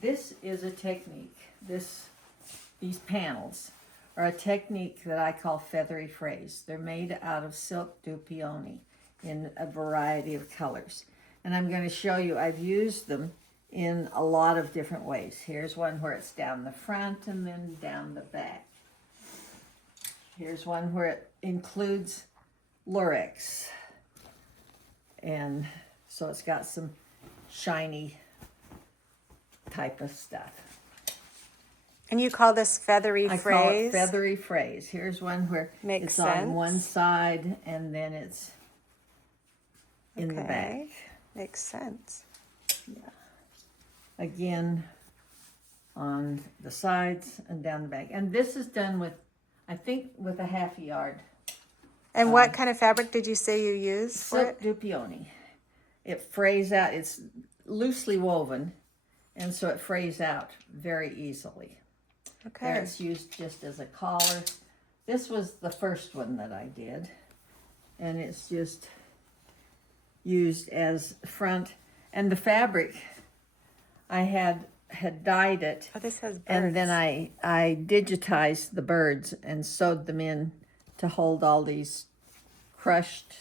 This is a technique. These panels are a technique that I call Feathery Frays. They're made out of silk du peony in a variety of colors. And I'm going to show you, I've used them in a lot of different ways. Here's one where it's down the front and then down the back. Here's one where it includes lurex. And so it's got some shiny type of stuff. And you call this Feathery I Frays? call it Feathery Frays. Here's one where Makes it's sense. on one side and then it's in the back. Makes sense. Yeah. Again, on the sides and down the back. And this is done with, I think, with a 1/2 yard. And what kind of fabric did you say you use for Silk it? du peony. It frays out, it's loosely woven, and so it frays out very easily. Okay. There it's used just as a collar. This was the first one that I did, and it's just used as front. And the fabric, I had dyed it, Oh, this has birds. and then I digitized the birds and sewed them in to hold all these crushed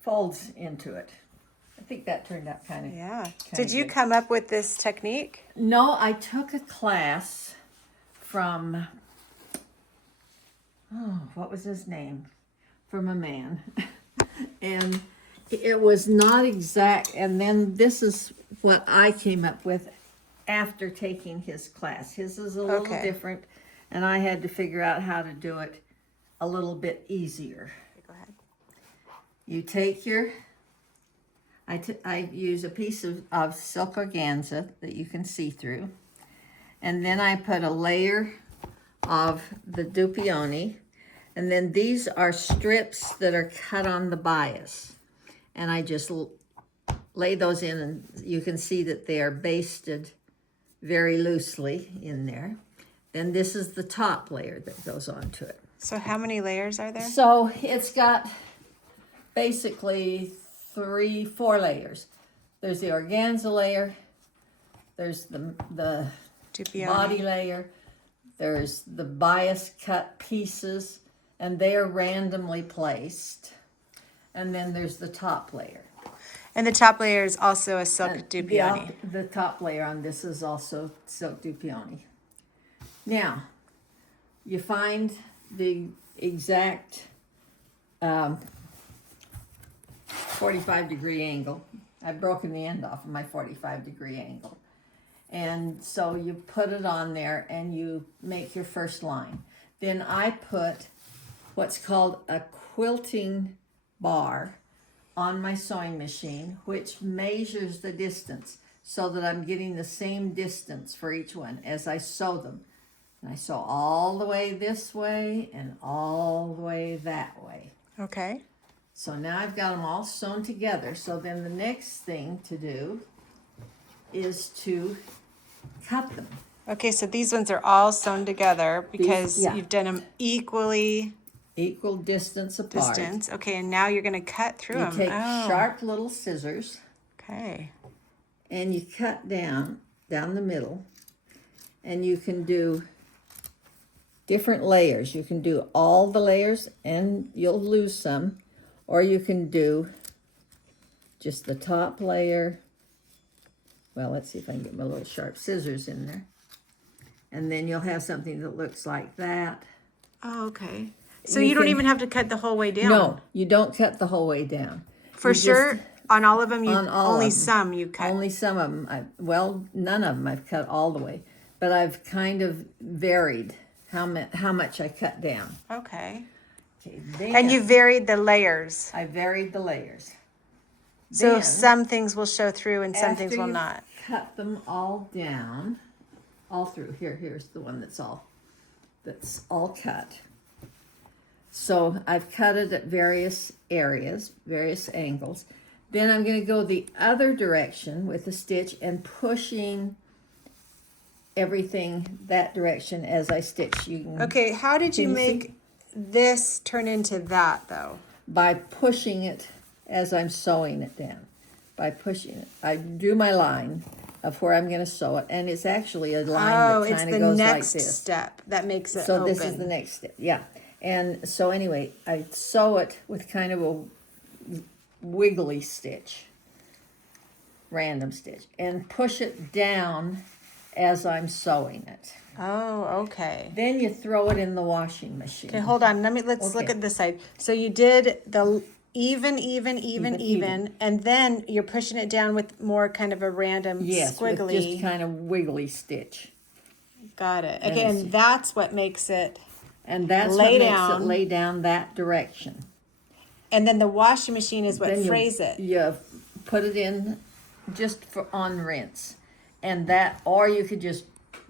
folds into it. I think that turned out kind of Yeah. kinda Did you good. come up with this technique? No, I took a class from, what was his name? From a man. And it was not exact. And then this is what I came up with after taking his class. His is a little Okay. different, and I had to figure out how to do it a little bit easier. Go ahead. You take your, I use a piece of silk organza that you can see through. And then I put a layer of the du peony. And then these are strips that are cut on the bias. And I just lay those in, and you can see that they are basted very loosely in there. Then this is the top layer that goes onto it. So how many layers are there? So it's got basically 4 layers. There's the organza layer, there's the Du peony. body layer, there's the bias cut pieces, and they are randomly placed. And then there's the top layer. And the top layer is also a silk du peony. The top layer on this is also silk du peony. Now, you find the exact 45-degree angle. I've broken the end off of my 45-degree angle. And so you put it on there and you make your first line. Then I put what's called a quilting bar on my sewing machine, which measures the distance so that I'm getting the same distance for each one as I sew them. And I sew all the way this way and all the way that way. Okay. So now I've got them all sewn together. So then the next thing to do is to cut them. Okay, so these ones are all sewn together because yeah. you've done them equally Equal distance apart. distance. Okay, and now you're going to cut through You them. take Oh, sharp little scissors okay. and you cut down the middle, and you can do different layers. You can do all the layers and you'll lose some, or you can do just the top layer. Well, let's see if I can get my little sharp scissors in there. And then you'll have something that looks like that. Oh, okay. So You you don't can- even have to cut the whole way down. No, you don't cut the whole way down. For You just- sure, on all of them, you On all only of them. some you cut. Only some of them. Well, none of them I've cut all the way, but I've kind of varied how much I cut down. Okay. Okay, then And you varied the layers. I varied the layers. So Then, some things will show through and some things after will you've not. Cut them all down, all through. Here's the one that's all cut. So I've cut it at various areas, various angles. Then I'm going to go the other direction with the stitch and pushing everything that direction as I stitch. You can, Okay, how did you Can you see? make this turn into that though? by pushing it as I'm sewing it down. by pushing it. I drew my line of where I'm going to sew it, and it's actually a line Oh, that it's kind the of goes like next this. step that makes it So open. this is the next step, yeah. And so anyway, I sew it with kind of a wiggly stitch, random stitch, and push it down as I'm sewing it. Oh, okay. Then you throw it in the washing machine. Okay, hold on. Let's look Okay. at this side. So you did the even, Even. and then you're pushing it down with more kind of a random Yes, squiggly. with just kind of wiggly stitch. Got it. And Okay, it's- and that's what makes it. And that's Lay what makes down. it lay down that direction. And then the washing machine is what Then frays it. You put it in just for on rinse. And that, or you could just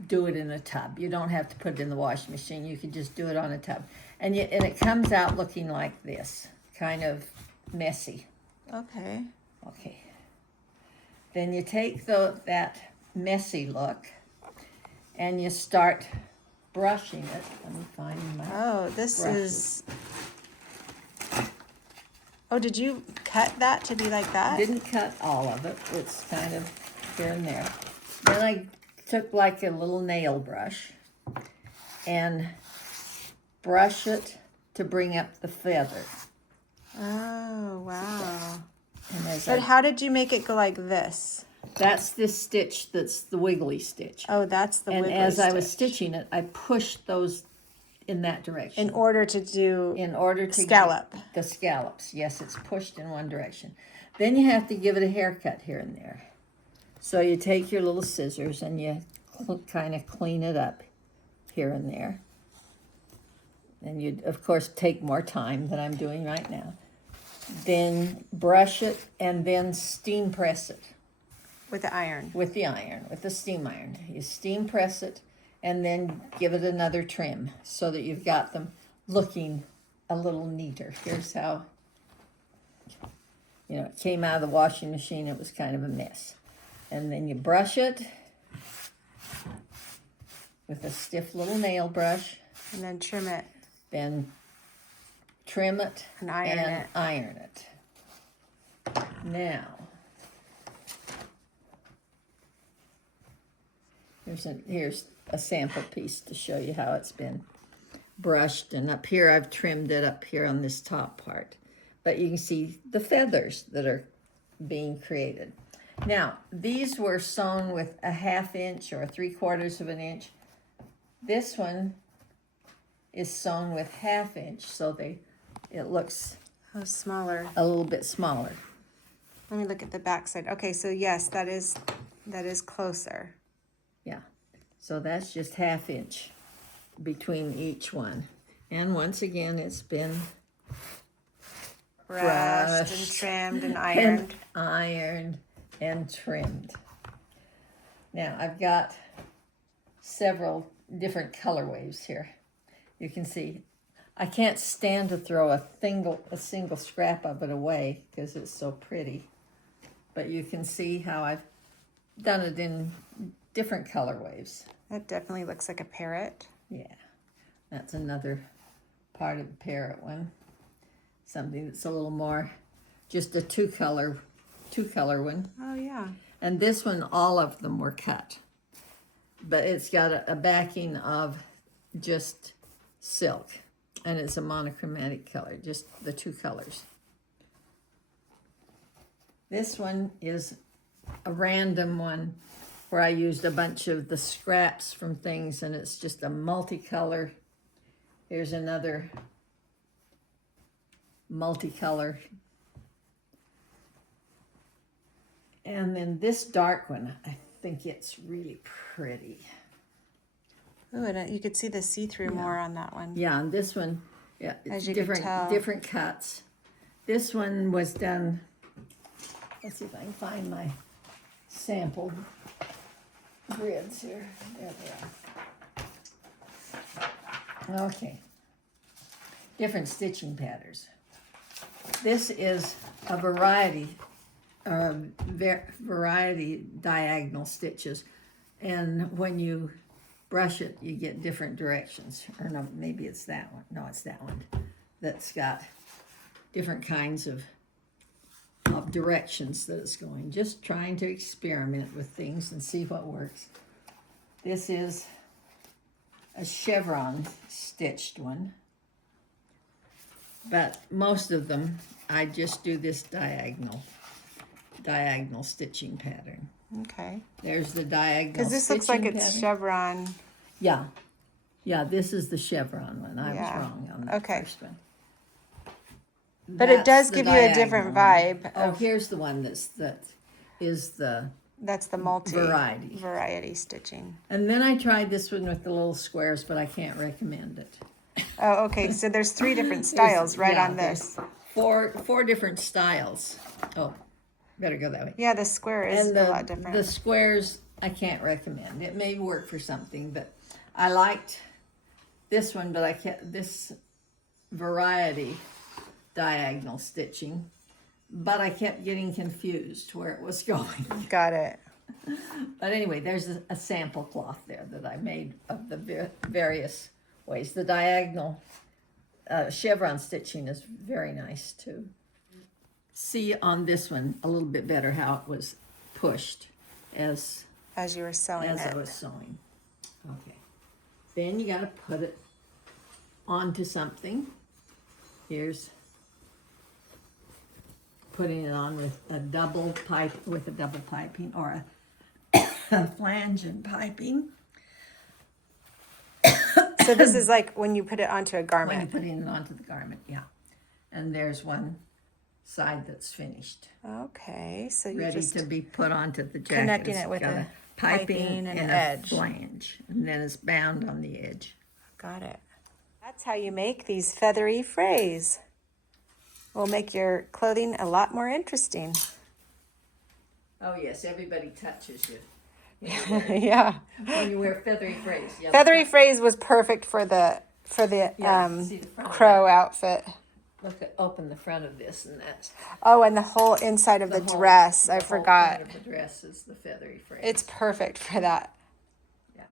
do it in a tub. You don't have to put it in the washing machine. You could just do it on a tub. And it comes out looking like this, kind of messy. Okay. Okay. Then you take that messy look and you start brushing it. Let me find my Oh, this brushes. is. Oh, did you cut that to be like that? Didn't cut all of it. It's kind of here and there. Then I took like a little nail brush and brush it to bring up the feather. Oh, wow. And as But how did you make it go like this? that's this stitch that's the wiggly stitch. Oh, that's the And wiggly as I was stitch. stitching it, I pushed those in that direction. In order to do In order to scallop. get the scallops. Yes, it's pushed in one direction. Then you have to give it a haircut here and there. So you take your little scissors and you kind of clean it up here and there. And you, of course, take more time than I'm doing right now. Then brush it and then steam press it with the iron. with the iron, with the steam iron. You steam press it and then give it another trim so that you've got them looking a little neater. Here's how, it came out of the washing machine. It was kind of a mess. And then you brush it with a stiff little nail brush, And then trim it. then trim it And iron it. Now, here's a sample piece to show you how it's been brushed. And up here, I've trimmed it up here on this top part. But you can see the feathers that are being created. Now, these were sewn with a 1/2 inch or 3/4 of an inch. This one is sewn with 1/2 inch, so it looks Oh, smaller. a little bit smaller. Let me look at the back side. Okay, so yes, that is closer. Yeah, so that's just 1/2 inch between each one. And once again, it's been Brushed and Brushed trimmed and ironed. ironed and trimmed. Now I've got several different colorways here. You can see I can't stand to throw a single scrap of it away because it's so pretty. But you can see how I've done it in different colorways. That definitely looks like a parrot. Yeah, that's another part of the parrot one. Something that's a little more, just a two color one. Oh, yeah. And this one, all of them were cut. But it's got a backing of just silk. And it's a monochromatic color, just the two colors. This one is a random one where I used a bunch of the scraps from things, and it's just a multicolor. Here's another multicolor. And then this dark one, I think it's really pretty. Oh, and you could see the see-through more on that one. Yeah, and this one, yeah, it's As you can different tell. different cuts. This one was done. Let's see if I can find my sample grids here. There they are. Okay. Different stitching patterns. This is a variety diagonal stitches, and when you brush it, you get different directions. Or no, maybe it's that one. No, it's that one that's got different kinds of of directions that it's going. Just trying to experiment with things and see what works. This is a chevron stitched one. But most of them, I just do this diagonal stitching pattern. Okay. There's the diagonal Because this looks like stitching it's pattern. chevron. Yeah. Yeah, this is the chevron one. I Yeah. was wrong on that Okay. first one. But it That's does the give you a different diagonal one. vibe. Oh, Of, here's the one that is the that's the variety. variety stitching. And then I tried this one with the little squares, but I can't recommend it. Oh, okay. So there's 3 different styles right Yeah, on this. there's four different styles. Oh, better go that way. Yeah, the square is And a lot different. the squares I can't recommend. It may work for something, but I liked this one, but I kept this variety diagonal stitching, but I kept getting confused where it was going. Got it. But anyway, there's a sample cloth there that I made of the various ways. The diagonal chevron stitching is very nice to see on this one a little bit better how it was pushed as As you were sewing I it. was sewing. Okay. Then you got to put it onto something. Here's putting it on with a double piping or a flange and piping. So this is like when you put it onto a When you're garment. putting it onto the garment, yeah. And there's one side that's finished, Okay, so you ready just to be put onto the jacket. connecting It's it with got a piping piping and and edge. a flange, and then it's bound on the edge. got it. That's how you make these feathery frays. Will make your clothing a lot more interesting. Oh yes, everybody touches you Yeah. when you wear feathery frays. Yeah, Feathery frays was perfect for the Yeah, see the front of crow outfit. open the front of this, and that's Oh, and the whole inside of the whole- dress. the I whole forgot. front of the dress is the feathery fray. It's perfect for that.